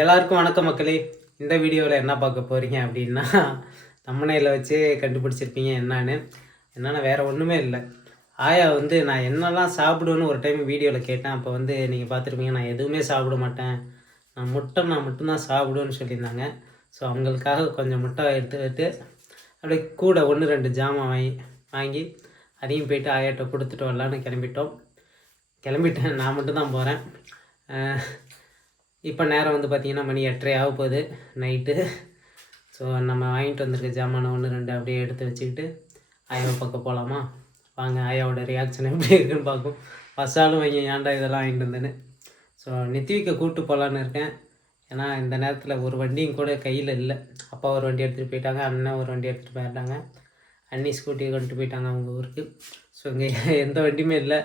எல்லாருக்கும் வணக்கம் மக்களே. இந்த வீடியோவில் என்ன பார்க்க போகிறீங்க அப்படின்னா, தம்பனையில் வச்சு கண்டுபிடிச்சிருப்பீங்க என்னென்னா வேறு ஒன்றுமே இல்லை. ஆயா வந்து நான் என்னெல்லாம் சாப்பிடுவேன்னு ஒரு டைம் வீடியோவில் கேட்டேன். அப்போ வந்து நீங்கள் பார்த்துருப்பீங்க, நான் எதுவுமே சாப்பிட மாட்டேன், நான் மட்டும்தான் சாப்பிடுவேன்னு சொல்லியிருந்தாங்க. ஸோ அவங்களுக்காக கொஞ்சம் முட்டை எடுத்துக்கிட்டு அப்படியே கூட 1-2 ஜாமான் வாங்கி அதையும் போய்ட்டு ஆயாட்ட கொடுத்துட்டு வரலான்னு கிளம்பிட்டேன். நான் மட்டும்தான் போகிறேன். இப்போ நேரம் வந்து பார்த்திங்கன்னா மணி 8:30 ஆக போகுது நைட்டு. ஸோ நம்ம வாங்கிட்டு வந்திருக்க ஜாமானை 1-2 அப்படியே எடுத்து வச்சுக்கிட்டு ஆயாவை பக்கம் போகலாமா? வாங்க, ஆயாவோட ரியாக்ஷன் எப்படி இருக்குன்னு பார்க்கும். ஃபஸ்ட்டாலும் வாங்கி ஏன்டா இதெல்லாம் வாங்கிட்டு வந்தேன்னு. ஸோ நித்திவிக்க கூப்பிட்டு போகலான்னு இருக்கேன். ஏன்னா இந்த நேரத்தில் ஒரு வண்டியும் கூட கையில் இல்லை. அப்பா ஒரு வண்டி எடுத்துகிட்டு போயிட்டாங்க, அண்ணன் ஒரு வண்டி எடுத்துகிட்டு போயிட்டாங்க, அண்ணி ஸ்கூட்டியை கொண்டு போயிட்டாங்க அவங்க ஊருக்கு. ஸோ இங்கே எந்த வண்டியுமே இல்லை.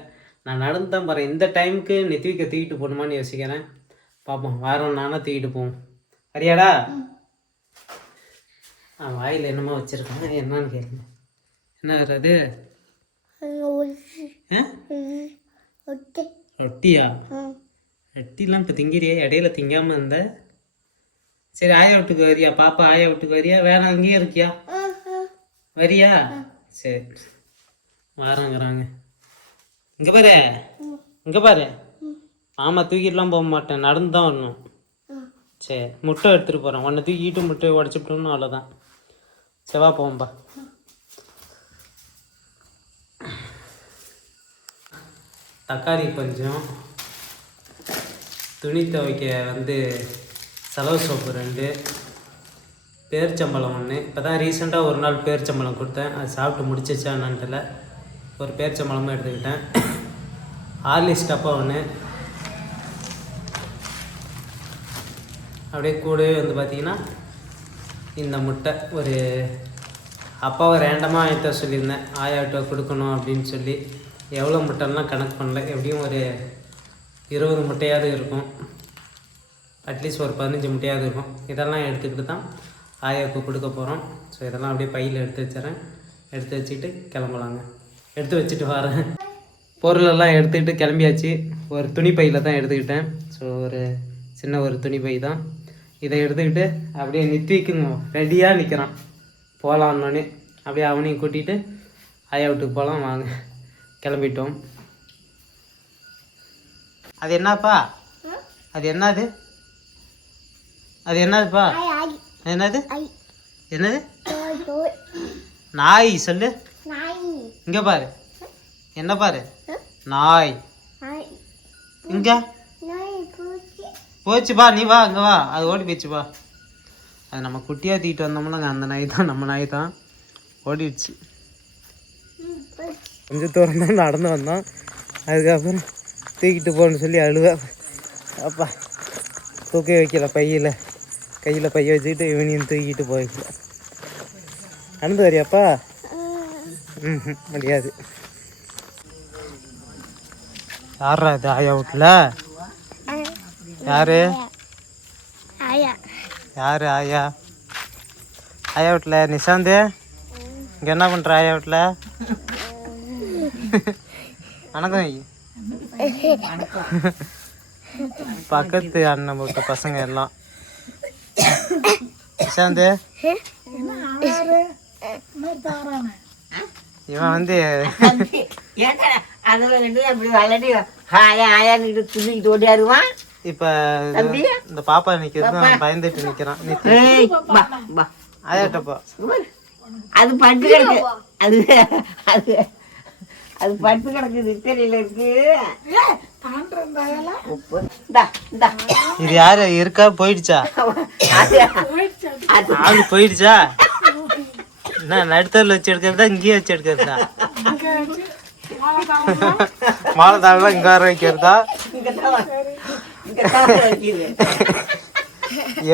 நான் நடந்து தான் போகிறேன். இந்த டைமுக்கு நித்திவிக்க தூக்கிட்டு போகணுமான்னு யோசிக்கிறேன். பார்ப்போம், வாரம் நானே தூக்கிட்டு போவோம். சரியாடா? வாயில் என்னமோ வச்சுருக்காங்க, என்னன்னு கேட்குங்க. என்ன அது? ரொட்டியா? ரொட்டிலாம் இப்போ திங்கிறியா? இடையில திங்காமல் இருந்த. சரி, ஆயா வீட்டுக்கு வரியா? பாப்பா ஆயா வீட்டுக்கு வரியா? வேணாம் அங்கேயே இருக்கியா? வரியா? சரி, வாரங்கிறாங்க. இங்கே பாரு, ஆமாம், தூக்கிட்டுலாம் போக மாட்டேன், நடந்து தான் வரணும். சரி, முட்டை எடுத்துகிட்டு போகிறேன். உன்னை தூக்கிட்டு முட்டையை உடச்சிட்டோம்னு அவ்வளோதான். செவா போவோம்பா. தக்காளி கொஞ்சம், துணி துவைக்க வந்து செலவு சோப்பு 2, பேரிச்சம்பழம் 1. இப்போ தான் ரீசெண்டாக ஒரு நாள் பேரிச்சம்பழம் கொடுத்தேன், அது சாப்பிட்டு முடிச்சிச்சா என்னன்னு தெரியல. ஒரு பேரிச்சம்பழமும் எடுத்துக்கிட்டேன். ஹார்லிக்ஸ் டப்பா 1. அப்படியே கூடவே வந்து பார்த்திங்கன்னா இந்த முட்டை ஒரு அப்பாவை ரேண்டமாக வாங்கிட்டு சொல்லியிருந்தேன், ஆயாட்ட கொடுக்கணும் அப்படின்னு சொல்லி. எவ்வளோ முட்டைலாம் கணக்கு பண்ணல, எப்படியும் ஒரு 20 முட்டையாவது இருக்கும், அட்லீஸ்ட் ஒரு 15 முட்டையாவது இருக்கும். இதெல்லாம் எடுத்துக்கிட்டு தான் ஆயாவுக்கு கொடுக்க போகிறோம். ஸோ இதெல்லாம் அப்படியே பையில் எடுத்து வச்சுறேன். எடுத்து வச்சுட்டு கிளம்பலாங்க. எடுத்து வச்சுட்டு வரேன். பொருளெல்லாம் எடுத்துக்கிட்டு கிளம்பியாச்சு. ஒரு துணி பையில் தான் எடுத்துக்கிட்டேன். ஸோ ஒரு சின்ன ஒரு துணி பை தான். இதை எடுத்துக்கிட்டு அப்படியே நித்திக்குங்க ரெடியாக நிற்கிறான் போகலான்னொன்னே. அப்படியே அவனையும் கூட்டிகிட்டு ஆயா வீட்டுக்கு போகலாம் வாங்க. கிளம்பிட்டோம். அது என்னப்பா? அது என்னது? அது என்னதுப்பா? என்னது? நாய் சொல்லு. இங்கே பாரு, என்ன பாரு? நாய். இங்கே போச்சுப்பா, நீ வா, அங்கே வா. அது ஓடி போச்சுப்பா. அது நம்ம குட்டியாக தூக்கிட்டு வந்தோம்னாங்க, அந்த நாய் தான், நம்ம நாய் தான். ஓடிடுச்சு. கொஞ்சம் தூரம் தான் நடந்து வந்தோம். அதுக்கப்புறம் தூக்கிட்டு போகணுன்னு சொல்லி அழுவ. அப்பா தூக்க வைக்கல, கையில் பைய வச்சுக்கிட்டு இவனையும் தூக்கிட்டு போய்க்கல. நடந்து வரியாப்பா? முடியாது. யாரா இது ஆயா வீட்டில்? யாரு ஆயா? ஆயா வீட்டில் நிஷாந்து இங்கே என்ன பண்ணுற? ஆயா வீட்டில் வணக்கம். பக்கத்து அண்ணன் போட்ட பசங்க எல்லாம். நிஷாந்து இவன் வந்து இப்ப இந்த பாப்பா நிக்கிறது பயந்துட்டு நிக்கிறான். ஆயாட்டப்பா அது பட்டு கிடக்கு, அது பட்டு கிடக்குது, தெரியல இருக்கு. இது யாரு இருக்கா? போயிடுச்சா? ஆளு போயிடுச்சா? என்ன நடுத்தரில் வச்சு எடுக்கிறதா இங்கேயே வச்சு எடுக்கிறதா? மாலை தாழெல்லாம் இங்கே வர வைக்கிறதா?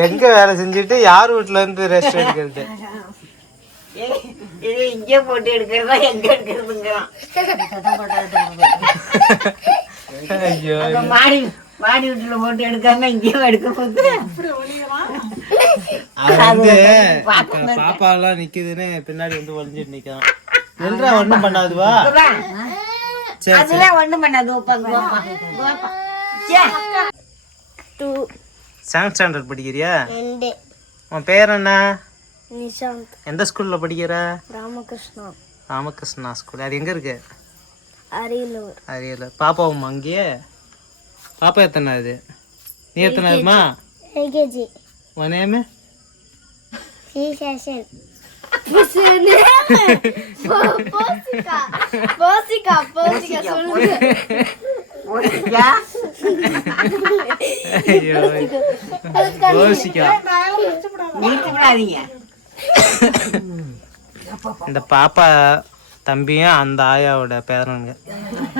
எங்க வேலை செஞ்சுட்டு யார் வீட்டுல இருந்து ரெஸ்ட் எடுக்கிறது? இங்கே போட்டு எடுக்கிறதா எங்க எடுக்கிறதுங்கிறான். ஐயோ, மாடி வீட்டுல போட்டு எடுக்காம இங்கேயும் எடுக்க போகுது. பாப்பா எல்லாம் நிக்குதுன்னு பின்னாடி வந்து ஒளிஞ்சிட்டு நிக்கிறான். எல்றா ஒண்ணும் பண்ணாதுவா? அதெல்லாம் ஒண்ணும் பண்ணாது. Seventh standard படிக்கிறியா? 2 உன் பேர் என்ன? நிஷாந்த். எந்த ஸ்கூலில் படிக்கிற? ராமகிருஷ்ணா. ராமகிருஷ்ணா ஸ்கூல். அது எங்கே இருக்கு? அரியலூர். அரியலூர். பாப்பாவும் அங்கேயே? பாப்பா எத்தனாவது? நீ எத்தனாவதுமா? எல்கேஜி. உன் நேமு? ஸ்ரீசேஷன். போசிகா சொல்லுங்க. ஐயோ யோசிக்கா. இந்த பாப்பா தம்பியும் அந்த ஆயாவோட பேரனுங்க,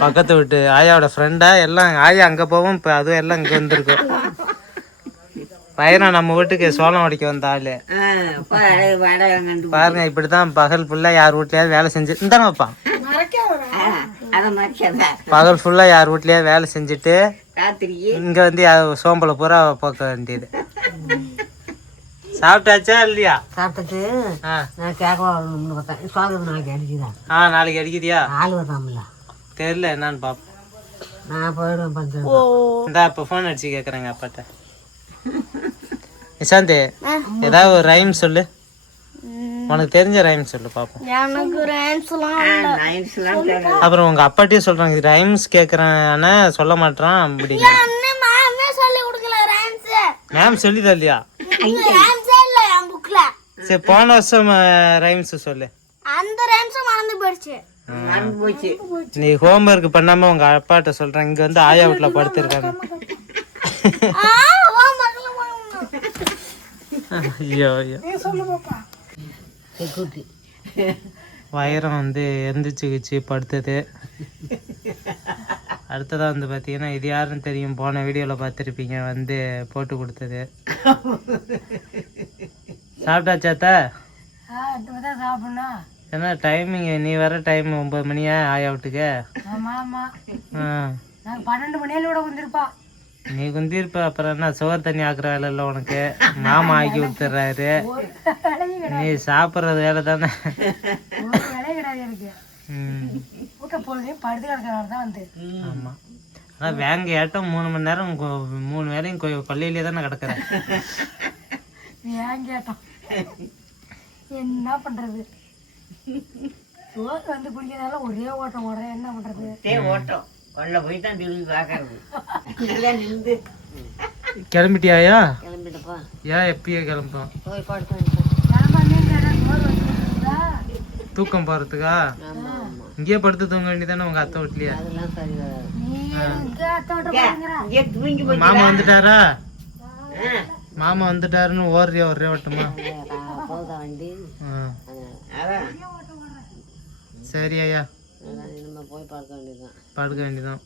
பக்கத்து வீட்டு ஆயாவோட ஃப்ரெண்டா. எல்லாம் ஆயா அங்கே போவோம், இப்போ அதுவும் எல்லாம் இங்கே வந்துருக்கோம். பையனா நம்ம வீட்டுக்கு சோளம் உடைக்க வந்த ஆளு பாருங்க. இப்படிதான் பகல் ஃபுல்லா யார் வீட்லயாவது வேலை செஞ்சு இந்தானப்பா, பகல் ஃபுல்லா யார் வீட்லயாவது வேலை செஞ்சுட்டு இங்க வந்து சோம்பலை பூரா போக்க வேண்டியது. சாப்பிட்டாச்சா இல்லையா? சாப்பிட்டுட்டு நான் கேட்கணும்னு பார்த்தேன். சோதனை நாளைக்கு அடிக்குதான். நாளைக்கு அடிக்குதியா? ஆள் வராமல தெரியல, என்னன்னு பாப்போம். நான் போயிடுவேன் பஞ்சம். இந்தா இப்போ ஃபோன் அடிச்சு கேட்குறேங்க அப்பாட்ட. நிஷாந்த், ஏதாவது ஒரு ரைம் சொல்லு, உனக்கு தெரிஞ்ச ரைம் சொல்லு பாப்போம். எனக்கு ரைம்ஸ்லாம் அப்புறம் உங்க அப்பாட்டையும் சொல்றாங்க ரைம்ஸ் கேட்கறானே சொல்ல மாட்டான் அப்படிங்க. சொல்லி கொடுக்கல ரைம்ஸ். மேம் சொல்லி தரலையா? ரைம்ஸ் இல்ல என் புக்ல. சரி போன வருஷம் ரைம்ஸ் சொல்லு. அந்த ரைம்ஸ் மறந்து போயிடுச்சு. நீ ஹோம்ஒர்க் பண்ணாம உங்க அப்பாட்ட சொல்றேன். இங்க வந்து ஆயா வீட்டுல படுத்திருக்காங்க. ஐயோ ஐயோ. வைரம் வந்து எந்திரிச்சுக்கிச்சு படுத்தது. அடுத்ததாக வந்து பார்த்தீங்கன்னா இது யாருன்னு தெரியும், போன வீடியோவில் பார்த்துருப்பீங்க, வந்து போட்டு கொடுத்தது. சாப்பிட்டாச்சாத்தா? சாப்பிடணும். ஏன்னா டைமிங் நீ வர டைம் 9 மணியா ஆயா வீட்டுக்கு? ஆ 12 மணியோட வந்திருப்பா. நீ குந்திருப்ப. அப்புறம் என்ன சோறு தண்ணி ஆக்குற வேலை இல்லை உனக்கு, மாமா ஆக்கி கொடுத்துட்றாரு. நீ சாப்பிட்றது வேலை தானே. ஆமா. ஆனால் வேங்க ஏட்டம் 3 மணி நேரம் 3 வேலையும் கொல்லையிலே தானே கிடக்குறேன். என்ன பண்றது, சோறு வந்து குடிக்கிறதால ஒரே ஓட்டம் ஓடுறேன். என்ன பண்றது, ஓட்டம் கொள்ள போய் தான் திரும்பி பார்க்கறது. நின்று கிளம்பிட்டியாயா? கிளம்பிட்டப்பா. ஏன் எப்பயே கிளம்புறோம்? போய் படுத்து தூக்கம் போறதுக்கா? இங்கேயே படுத்து தூங்க வேண்டியதானே உங்க அத்தை வீட்லயே? அதெல்லாம் சரி வராது. மாமா வந்துட்டாரா? மாமா வந்துட்டாருன்னு ஓடுறியா ஒரே வட்டமா? போதா வண்டி. சரி ஐயா, நம்ம போய் பார்க்க வேண்டியதுதான். படுக்க வேண்டியதான்.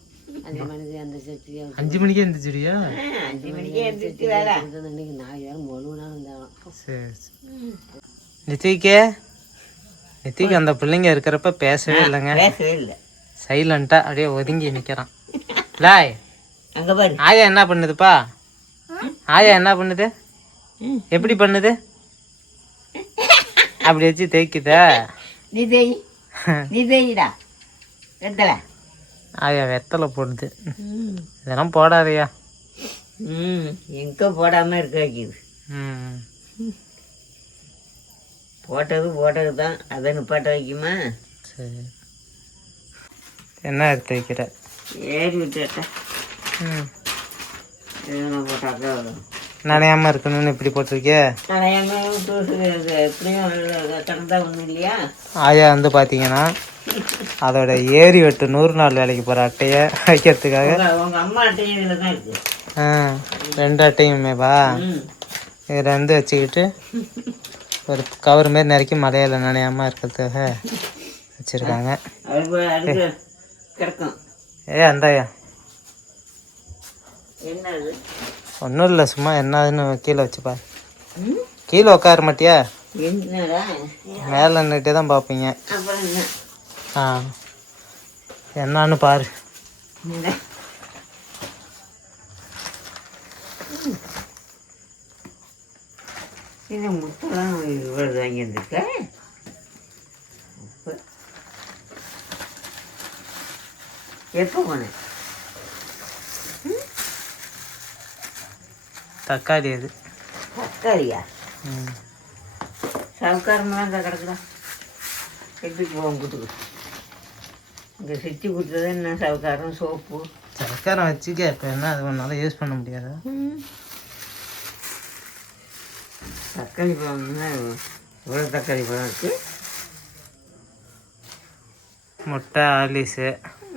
5 மணிக்கு எந்திரிச்சு 5 மணிக்கே எந்திரிச்சிடுயா? 5 மணிக்கே எந்திரிச்சு வேலை. இன்னைக்கு 4 பேரும் 1 நாள் இருந்தாலும். சரி நித்திக்கு அந்த பிள்ளைங்க இருக்கிறப்ப பேசவே இல்லைங்க. பேசவே இல்லை, சைலண்டா அப்படியே ஒதுங்கி நிக்கிறான். லாய் அங்க பாரு. ஆயா என்ன பண்ணுதுப்பா? ஆயா என்ன பண்ணுது? எப்படி பண்ணுது? அப்படி வச்சு தேய்க்குதா? நீ தேய்டா வெத்தலை. ஆயா வெத்தலை போடுது. இதெல்லாம் போடாதையா. எங்க போடாம இருக்க வைக்குது. போட்டது தான், அதை நிப்பாட்ட வைக்குமா? சரி, என்ன எடுத்து வைக்கிற? ஏறி விட்டுட்டா போட்டாக்கா நனையாம இருக்கணும்னு இப்படி போட்டிருக்கே. நனையாம எப்படியும் கிடந்தா ஒன்றும் இல்லையா? ஆயா வந்து பார்த்தீங்கன்னா அதோட ஏரி வெட்டு 100 நாள் வேலைக்கு போகிற அட்டையை வைக்கிறதுக்காக உங்க அம்மா அட்டையும் இதில் தான் இருக்கு. 2 அட்டையுமேவா? இதில் வந்து வச்சுக்கிட்டு ஒரு கவர் மாரி நறுக்கி மலையில் நனையாமல் இருக்கிறதுக்காக வச்சுருக்காங்க. கிடக்கும். அந்தாயா என்னது? ஒன்றும் இல்லை, சும்மா என்னதுன்னு கீழே வச்சுப்பா. கீழே உட்கார மாட்டியா? என்னடா மேலே நின்றுட்டே தான் பார்ப்பீங்க. அப்புறம் என்ன? என்னான்னு பாரு. இது முட்டைலாம் இவ்வளவு வாங்கியிருந்துருக்க. எப்போ போனேன்? தக்காளி அது. தக்காளியா? ம். சவுக்காரமெல்லாம் இந்த கிடக்குதா? எடுத்துட்டு போவோம் கூட்டுக்கு. இங்கே சுற்றி கொடுத்தது என்ன சவுக்காரம் சோப்பு. சக்கரை வச்சுக்க, இப்போ என்ன அது ஒன்றால் யூஸ் பண்ண முடியாது. தக்காளி பழம்னா இவ்வளோ தக்காளி பழம் இருக்குது. முட்டை ஆர்லிஸு.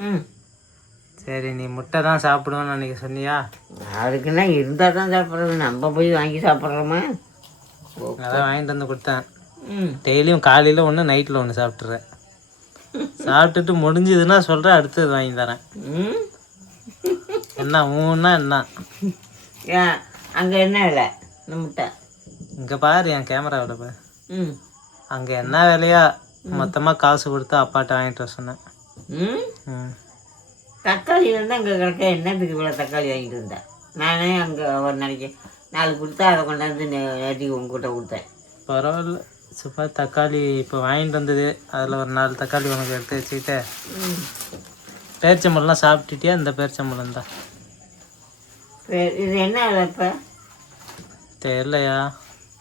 ம், சரி, நீ முட்டை தான் சாப்பிடுவேன்னு அன்றைக்கி சொன்னியா? அதுக்குன்னா இருந்தால் தான் சாப்பிட்றது, நம்ம போய் வாங்கி சாப்பிட்றோமா? அதான் வாங்கிட்டு வந்து கொடுத்தேன். ம், டெய்லியும் காலையில் ஒன்று நைட்டில் ஒன்று சாப்பிட்றேன். சாப்பிட்டுட்டு முடிஞ்சதுன்னா சொல்கிறேன், அடுத்தது வாங்கி தரேன். ம். என்ன ஊன்னா என்ன? ஏன் அங்கே என்ன இல்லை இந்த முட்டை? இங்கே பாரு, என் கேமராவில் பாரு. ம், அங்கே என்ன வேலையா மொத்தமாக காசு கொடுத்து அப்பாட்ட வாங்கிட்டு வர சொன்னேன். ம். ம். தக்காளி வந்து அங்கே கிடக்க என்னத்துக்கு இவ்வளோ தக்காளி வாங்கிட்டு வந்தேன்? நானே அங்கே ஒரு நாளைக்கு 4 கொடுத்தா அதை கொண்டாந்து நேற்றுக்கு உங்ககிட்ட கொடுத்தேன். பரவாயில்ல, சூப்பர். தக்காளி இப்போ வாங்கிட்டு வந்தது, அதில் ஒரு 4 தக்காளி உனக்கு எடுத்து வச்சுக்கிட்டு. ம். பேரிச்சம்பழம்லாம் சாப்பிட்டுட்டியா? இந்த பேரிச்சம்பழம் தான். இது என்ன விலை இப்போ? தெரியலையா?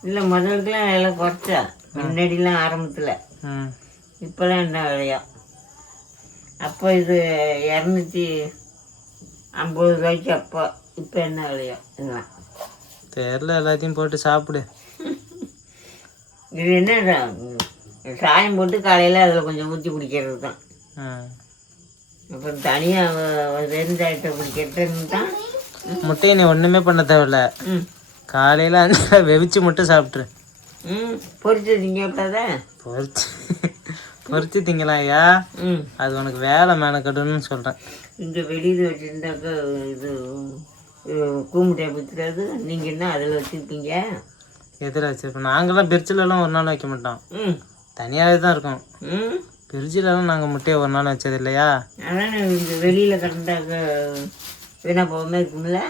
இல்லை, முதலுக்குலாம் விலை குறைச்சா, முன்னாடிலாம் ஆரம்பத்தில். ம். இப்போலாம் என்ன விலையா? அப்போ இது 250 ரூபாய்க்கு அப்போ. இப்போ என்ன விலையா இதெல்லாம்? தெரியல, எல்லாத்தையும் போட்டு சாப்பிடு. இது என்ன சாயம் போட்டு காலையில் அதில் கொஞ்சம் ஊற்றி குடிக்கிறது தான். ம். அப்புறம் தனியாக வெறுந்தாயிட்ட குடிக்கிறது தான். முட்டையை நீ ஒன்றுமே பண்ண தேவையில்ல. ம், காலையில் அந்த வெவிச்சு மட்டும் சாப்பிட்ரு. ம். பொரிச்சு திங்கப்படாதா? பொரிச்சு திங்கலாம் ஐயா. ம். அது உனக்கு வேலை மேனக்கட்டுன்னு சொல்கிறேன். இங்கே வெளியில் வச்சுருந்தாக்கா இது கூமுட்டையை பிடிச்சிடாது. நீங்கள் என்ன அதில் வச்சுருப்பீங்க? எதில் வச்சுருப்போம்? நாங்களாம் ஃப்ரிட்ஜிலலாம் ஒரு நாள் வைக்க மாட்டோம், ம், தனியாகவே தான் இருக்கும். ம். ஃப்ரிட்ஜிலலாம் நாங்கள் முட்டையை ஒரு நாள் வச்சது இல்லையா. அதான் இங்கே வெளியில் கிடந்தாக்க வீணாக போகாமல் இருக்கும்ல.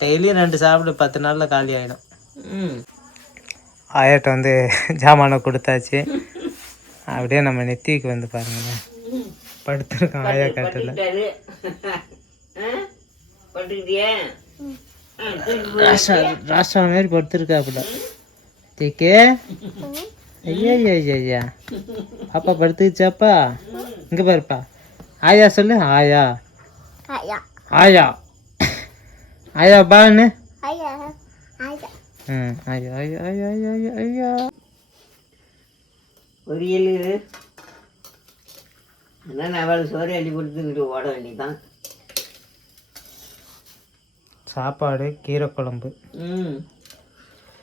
டெய்லியும் 2 சாப்பிடு, 10 நாளில் காலி ஆகிடும். ம். ஆயாட்ட வந்து ஜாமானை கொடுத்தாச்சு. அப்படியே நம்ம நெத்திக்கு வந்து பாருங்களேன், படுத்துருக்கோம் ஆயா காட்டில். பட்டுக்கிட்டியா? ராஷ்டிரா மாரி படுத்துருக்காப்புல. தேக்கே, ஐயா ஐயா ஐயா ஐயா, பாப்பா படுத்துக்கிச்சாப்பா. இங்கே பாருப்பா, ஆயா சொல்லு. ஆயா ஆயா ஆயா பான்னு. ம், ஐயா ஐயா ஐயா ஐயா ஐயா ஐயா. பொரியல் அதான் அவள் சோறு அள்ளி கொடுத்துக்கிட்டு ஓட வேண்டியதான். சாப்பாடு, கீரை குழம்பு. ம்.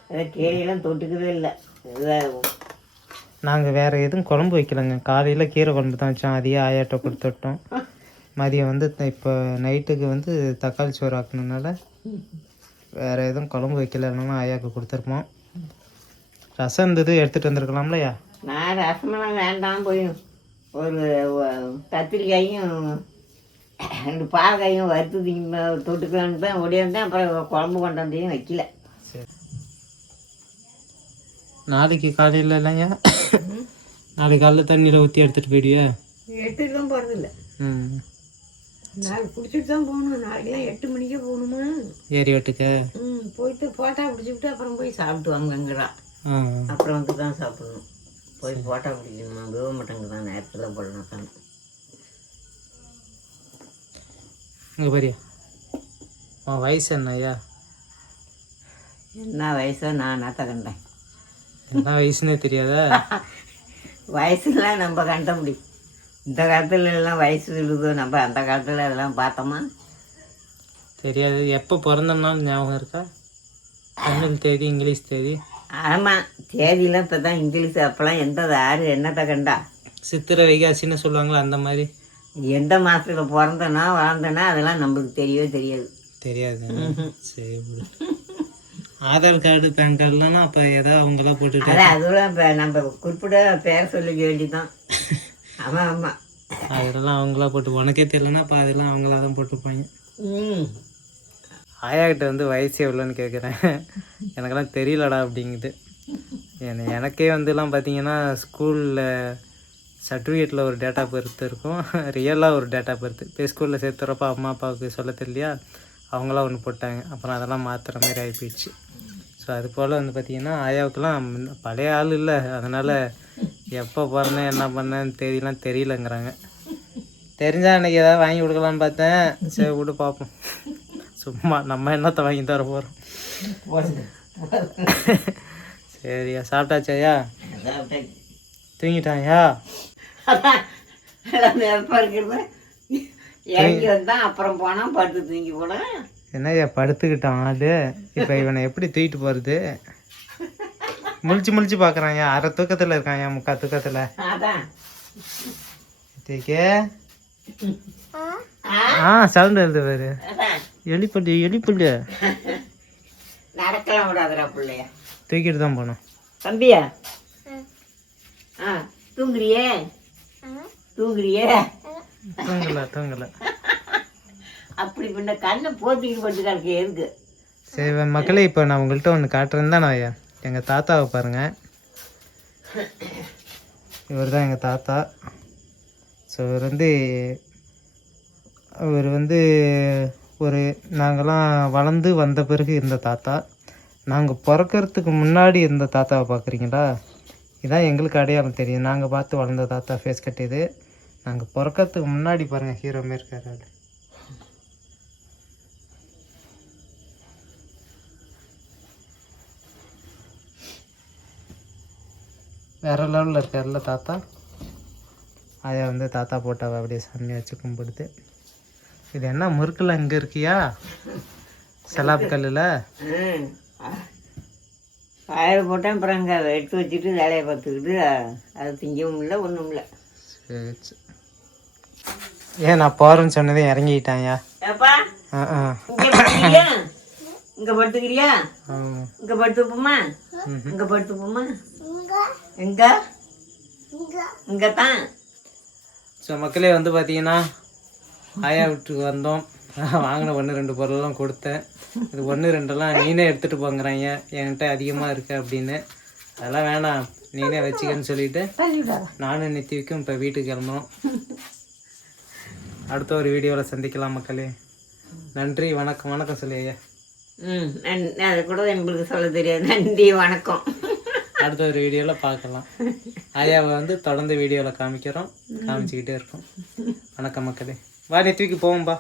அதான் கீரையெல்லாம் தொட்டுக்கவே இல்லை. இதாக நாங்கள் வேறு எதுவும் குழம்பு வைக்கலைங்க. காலையில் கீரை குழம்பு தான் வச்சோம், அதையே ஆயாட்ட கொடுத்துட்டோம். மதியம் வந்து இப்போ நைட்டுக்கு வந்து தக்காளி சோறு ஆக்கணுனால வேறு எதுவும் குழம்பு வைக்கலன்னா ஆயாவுக்கு கொடுத்துருப்போம். ரசம் இருந்தது எடுத்துகிட்டு வந்துருக்கலாம்லையா? நான் ரசமெல்லாம் வேண்டாம், போய் ஒரு கத்திரிக்காயும் 2 பாவக்காயும் வறுத்து திங்க தொட்டுக்கலான்னு தான் ஓடியாந்தேன். அப்புறம் குழம்பு கொண்டாந்தையும் வைக்கல. சரி, நாளைக்கு காலையில் இல்லையா? நாளைக்கு காலையில் தண்ணியில் ஊற்றி எடுத்துகிட்டு போயிடுவியா? எடுத்துகிட்டு தான் போகிறதில்ல. ம். நாளைக்கு பிடிச்சிட்டு தான் போகணும். நாளைக்கெல்லாம் 8 மணிக்கே போகணுமா? ஏரி வெட்டுக்கு. ம். போயிட்டு போட்டா பிடிச்சிக்கிட்டு அப்புறம் போய் சாப்பிட்டு வாங்கங்கிறான். ஆ, அப்புறம் வந்து தான் சாப்பிடணும். போய் போட்டா பிடிக்கணுமா? விவ மாட்டேங்க தான் நேரத்தில் போடணும் தான். இங்கே பாரியா, உன் வயசு என்ன ஐயா? என்ன வயசோ நான் நாத்த கண்டேன். என்ன வயசுன்னே தெரியாதா? வயசுலாம் நம்ம கண்ட முடியும். இந்த காலத்துல எல்லாம் வயசு சொல்லுதோ, நம்ம அந்த காலத்தில் அதெல்லாம் பார்த்தோமா? தெரியாது. எப்போ பிறந்த நாள் ஞாபகம் இருக்கா? தமிழ் தேதி, இங்கிலீஷ் தேதி? ஆமாம், தேதியெல்லாம் இப்போ தான் இங்கிலீஷ். அப்போல்லாம் எந்த யார் என்னத்தை கண்டா? சித்திரை வைகாசின்னு சொல்லுவாங்களா, அந்த மாதிரி. எந்த மாதத்தில் பிறந்தனா வாழ்ந்தனா அதெல்லாம் நம்மளுக்கு தெரியவே தெரியாது. தெரியாது. சரி விடு. ஆதார் கார்டு, பேன் கார்டுலாம் அப்போ ஏதாவது அவங்களாம் போட்டுட்டு. அதான் அதெல்லாம் இப்போ நம்ம குறிப்பிட்ட பேர் சொல்லிக்க வேண்டிதான். ஆமாம் ஆமாம், அதெல்லாம் அவங்களா போட்டு, உனக்கே தெரியலன்னா அப்போ அதெல்லாம் அவங்களா தான் போட்டுப்பாங்க. ம். ஆயாக்கிட்ட வந்து வயசு எவ்வளோன்னு கேட்குறேன். எனக்கெல்லாம் தெரியலடா அப்படிங்குது. எனக்கே வந்துலாம் பார்த்தீங்கன்னா ஸ்கூலில் சர்டிஃபிகேட்டில் ஒரு டேட் ஆஃப் பர்த் இருக்கும், ரியலாக ஒரு டேட் ஆஃப் பர்த். இப்போ ஸ்கூலில் சேர்த்துறப்ப அம்மா அப்பாவுக்கு சொல்ல தெரியலையா, அவங்களாம் ஒன்று போட்டாங்க. அப்புறம் அதெல்லாம் மாற்றுற மாதிரி ஆகி போயிடுச்சு. ஸோ அது போல் வந்து பார்த்திங்கன்னா ஆயாவுக்கெல்லாம் பழைய ஆள் இல்லை, அதனால் எப்போ பிறந்தேன் என்ன பண்ணேன்னு தேதியெலாம் தெரியலங்கிறாங்க. தெரிஞ்சால் அன்றைக்கி ஏதாவது வாங்கி கொடுக்கலான்னு பார்த்தேன். சரி விடு பார்ப்போம், சும்மா நம்ம என்னத்தை வாங்கி தர போகிறோம். சரியா, சாப்பிட்டாச்சாயா? தூங்கிட்டாயா? எப்போ இருக்கிறது இறங்கி வந்தான், அப்புறம் போனால் படுத்து தூங்கி போட. என்னய்யா படுத்துக்கிட்டான் அது? இப்போ இவனை எப்படி தூக்கிட்டு போகிறது? முழிச்சு பார்க்குறான். அரை தூக்கத்தில் இருக்கான், முக்கால் தூக்கத்தில். அதான் தூக்கே சவுண்ட் எழுது பாரு. எலிப்பள்ளி நடக்கலாம் விடாதுடா பிள்ளைய, தூக்கிட்டு தான் போனோம். தம்பியா தூங்குறியே தூங்கலை. அப்படி பின்ன கண்ணை போத்திக்கிட்டு படுத்துக்காருக்கு எதுக்கு? சரி மக்களே, இப்போ நான் உங்கள்கிட்ட ஒன்று காட்டுறேன்னு தான் நான் எங்கள் தாத்தாவை பாருங்கள். இவர் தான் எங்கள் தாத்தா. ஸோ அவர் வந்து ஒரு நாங்கள்லாம் வளர்ந்து வந்த பிறகு இருந்த தாத்தா. நாங்கள் பிறக்கிறதுக்கு முன்னாடி இருந்த தாத்தாவை பார்க்குறீங்களா? இதான் எங்களுக்கு அடையாளம் தெரியும். நாங்கள் பார்த்து வளர்ந்த தாத்தா ஃபேஸ் கட்டியது. நாங்கள் பிறக்கிறதுக்கு முன்னாடி பாருங்கள், ஹீரோமே இருக்காரு அது. வேறு லெவலில் இருக்கார்ல தாத்தா. ஆயா வந்து தாத்தா போட்டாவை அப்படியே சாமியை வச்சு கும்பிடுது. இது என்ன முறுக்கில் இங்கே இருக்கியா? செலாப் கல்லில் காயில் போட்டேன். அப்புறம் அங்கே எடுத்து வச்சுட்டு வேலையை பார்த்துக்கிட்டு அது திங்கவும் இல்லை ஒன்றும் இல்லை. சரி, ஏன் நான் போகிறேன்னு சொன்னதே இறங்கிட்டாயா? ஏப்பா இங்கே படுத்துக்கிறியா? இங்கே படுத்துப்போமா? இங்கே படுத்துப்போமா? எங்கே? இங்கே தான். ஸோ மக்களே வந்து பார்த்தீங்கன்னா ஆயா வீட்டுக்கு வந்தோம். வாங்கின 1-2 பொருளெல்லாம் கொடுத்தேன். இது 1-2 நீனே எடுத்துகிட்டு போங்கிறாங்க, என்கிட்ட அதிகமாக இருக்கு அப்படின்னு. அதெல்லாம் வேணாம், நீனே வச்சுக்கன்னு சொல்லிட்டு நானும் நித்திவிக்கும் இப்போ வீட்டுக்கு கிளம்புறோம். அடுத்த ஒரு வீடியோவில் சந்திக்கலாம் மக்களே. நன்றி, வணக்கம் சொல்லி ஐயா. அது கூட எங்களுக்கு சொல்ல தெரியாது. நன்றி, வணக்கம். அடுத்த ஒரு வீடியோவில் பார்க்கலாம். ஆயாவை வந்து தொடர்ந்து வீடியோவில் காமிச்சிக்கிட்டே இருக்கோம். வணக்கம் மக்களே. வா நித்திவிக்கு போவோம்பா.